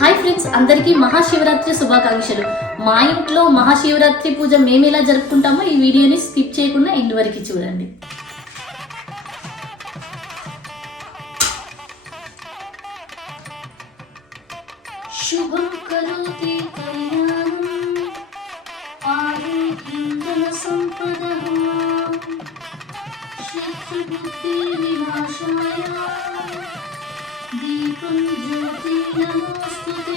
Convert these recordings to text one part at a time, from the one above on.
Hi friends, అందరికీ మహాశివరాత్రి శుభాకాంక్షలు. మా ఇంట్లో మహాశివరాత్రి పూజ మేము ఎలా జరుపుకుంటామో ఈ వీడియోని స్కిప్ చేయకుండా ఎండ్ వరకు చూడండి. శుభం కరోతి కళ్యాణం ఆరోగ్యం సంపదః శత్రు బుద్ధి వినాశాయ దీపం జ్యోతి నమోస్తుతే.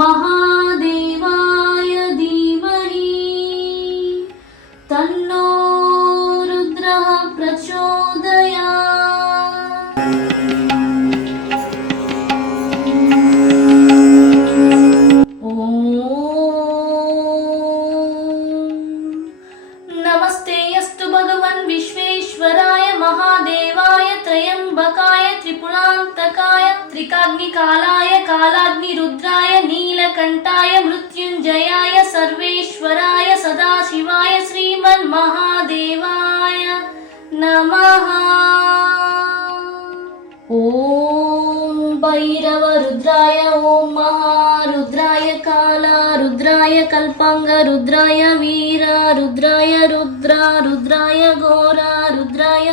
महादेवाय धीमहि तन्नो रुद्रः प्रचोदयात्. ओम नमस्ते अस्तु भगवन् विश्वेश्वराय महादेवाय त्रयंबकाय त्रिपुरांतकाय त्रिकाग्निकालाय कालाग्निरुद्राय नीलकंठाय मृत्युंजयाय सर्वेश्वराय सदाशिवाय श्रीमन्महादेवाय नमः. ओम भैरव रुद्राय ओम महारुद्राय कालारुद्राय कल्पांगरुद्राय वीरारुद्राय रुद्रारुद्राय घोरारुद्राय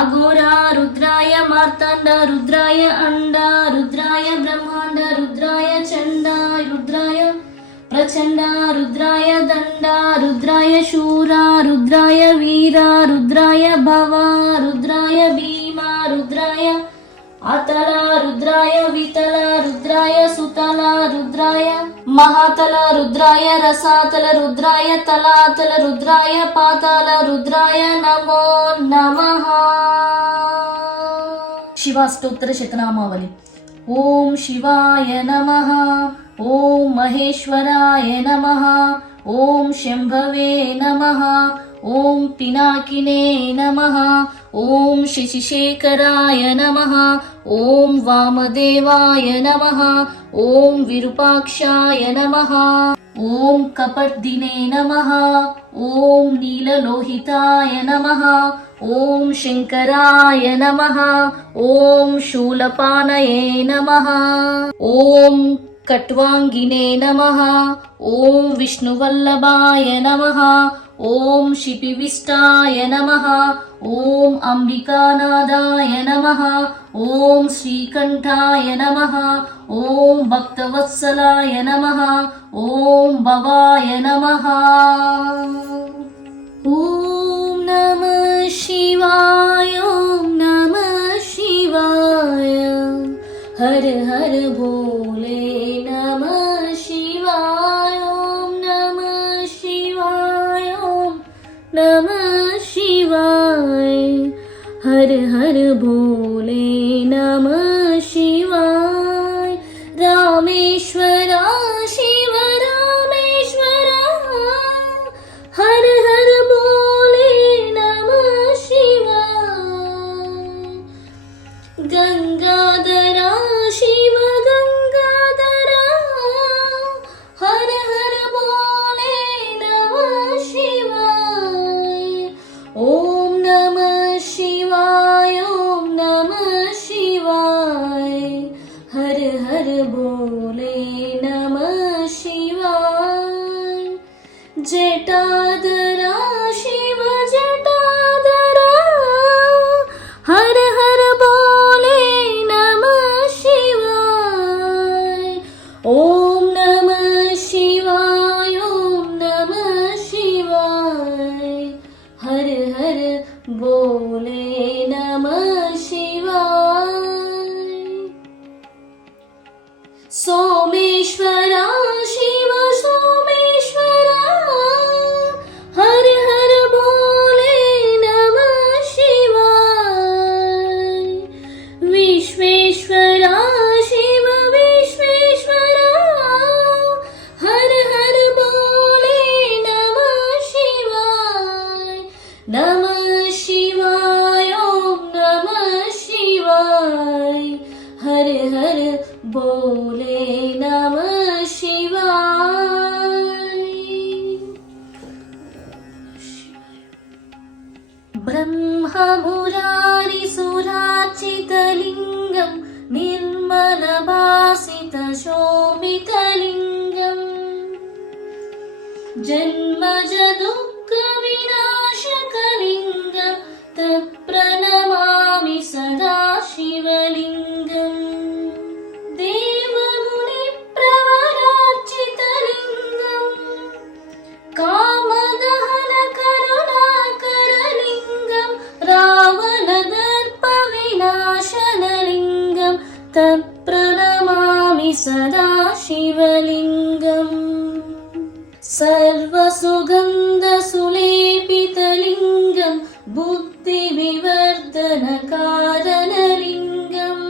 अघोरा रुद्राय मार्तांड रुद्राय अंडा रुद्राय ब्रह्मांड रुद्राय चंडा रुद्राय प्रचंड रुद्राय दंडा रुद्राय शूरा रुद्राय वीरा रुद्राय भवा रुद्राय भीमा रुद्राय अतला रुद्राय वितला रुद्राय सुतला रुद्राय महातल रुद्राय रसातल रुद्राय तलातल रुद्राय पाताल रुद्राय नमो नमः. शिवाष्टोत्तर शतनामावली. ओम शिवाय नमः. ओम महेश्वराय नमः. ओम शंभवे नमः. ओम पिनाकिने नमः. ओम शशिशेखराय नमः. ॐ वामदेवाय नमः। ॐ विरूपाक्षाय नमः। ॐ कपर्दिने नमः। ॐ नीललोहिताय नमः। ॐ शङ्कराय नमः। ॐ शूलपाणये नमः। ॐ कट्वाङ्गिने नमः। ॐ विष्णुवल्लभाय नमः। ॐ शिपिविष्टाय नमः। ॐ अम्बिकानादाय नमः। ॐ श्रीकण्ठाय नमः। ॐ भक्तवत्सलाय नमः। ॐ भवाय नमः। ॐ नमः शिवाय। ॐ नमः शिवाय। हर हर भोले नमः शिवाय। ॐ नमः शिवाय। ॐ नमः शिवाय। हर हर भोले नमः शिवाय। रामेश्वरा शिव रामेश्वरा। हर हर भोले नमः शिवाय। गंगाधरा शिव गंगाधरा। हर हर भोले नमः शिवाय। ॐ नमः शिवाय। ॐ नमः शिवाय। हर हर भोले नमः शिवाय। जटाधरा शिव जटाधरा। हर हर भोले नमः शिवाय। ॐ नमः शिवाय। ॐ नमः शिवाय। हर हर भोले नमः शिवाय। सोमेश्वरा शिव सोमेश्वरा। हर हर भोले नमः शिवाय। विश्वेश्वरा शिव विश्वेश्वरा। हर हर भोले नमः शिवाय। नमः शिवाय। ॐ नमः शिवाय। हर हर भोले नमः शिवाय। ब्रह्ममुरारिसुरार्चितलिङ्गं निर्मलभासितशोभितलिङ्गम् जन्मजदुःखविनाशकलिङ्गं तत्प्रणमामि सदा शिवलिङ्गम्। देवमुनिप्रवरार्चितलिङ्गम् कामदहनकरुणाकरलिङ्गं रावणदर्पविनाशनलिङ्गं तत्प्रणमामि सदा शिवलिङ्गम्। सर्वसुगन्धसुलेपितलिङ्गं बुद्धिविवर्धनकारणलिङ्गम्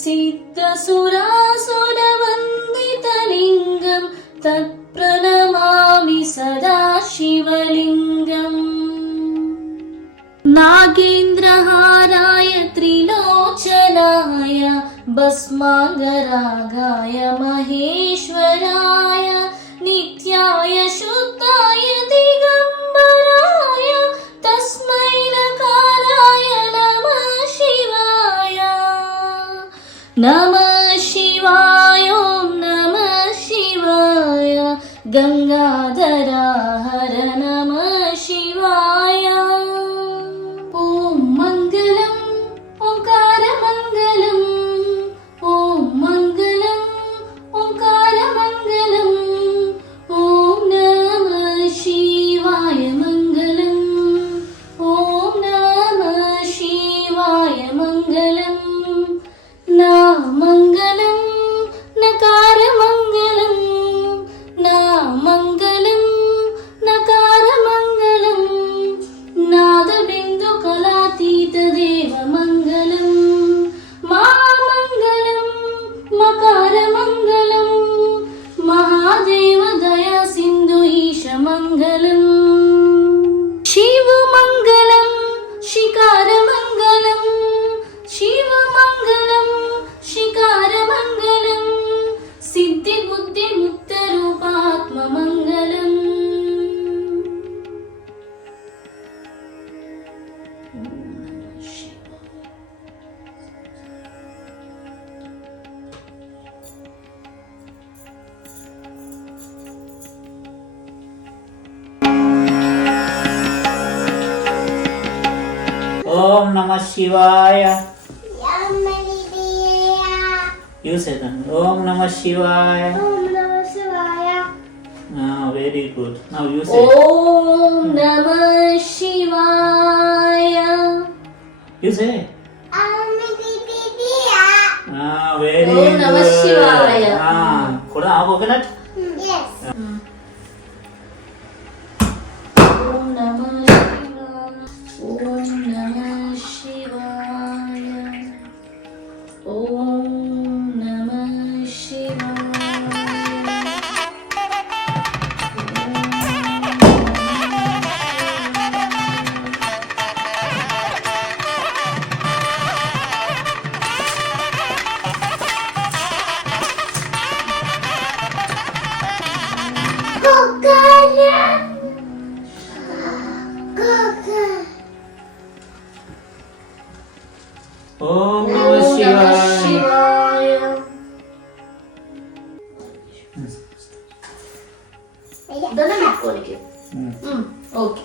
सिद्धसुरासुरवन्दितलिङ्गं तत्प्रणमामि सदा शिवलिङ्गम्। नागेन्द्रहाराय त्रिलोचनाय भस्माङ्गरागाय महेश्वराय नित्याय शुद्धाय दिगम्बराय तस्मै नकाराय नमः शिवाय। नमः शिवाय। ॐ नमः शिवाय। गंगाधरा हर नमः शिवाय। ॐ मङ्गलम् ओङ्कारमङ्गलम्। ॐ मङ्गलम् ओङ्कारमङ्गलम्। ॐ नमः शिवाय मङ्गलम्। ॐ नमः शिवाय मङ्गलम्। नामङ्गलं नकारमङ्गलं नामङ्गलं नकार Om Namah Shivaya. You say that. Om Namah Shivaya. Ah, very good. Now you say. Om Namah Shivaya. You say. Ah, very Om Namah good. Shivaya. Ah, could I have coconut? Om Namah Shivaya. Om Namah Shivaya. Om Namah Shivaya. Om Namah Shivaya. దండం పెట్టుకోనికి Hmm. Okay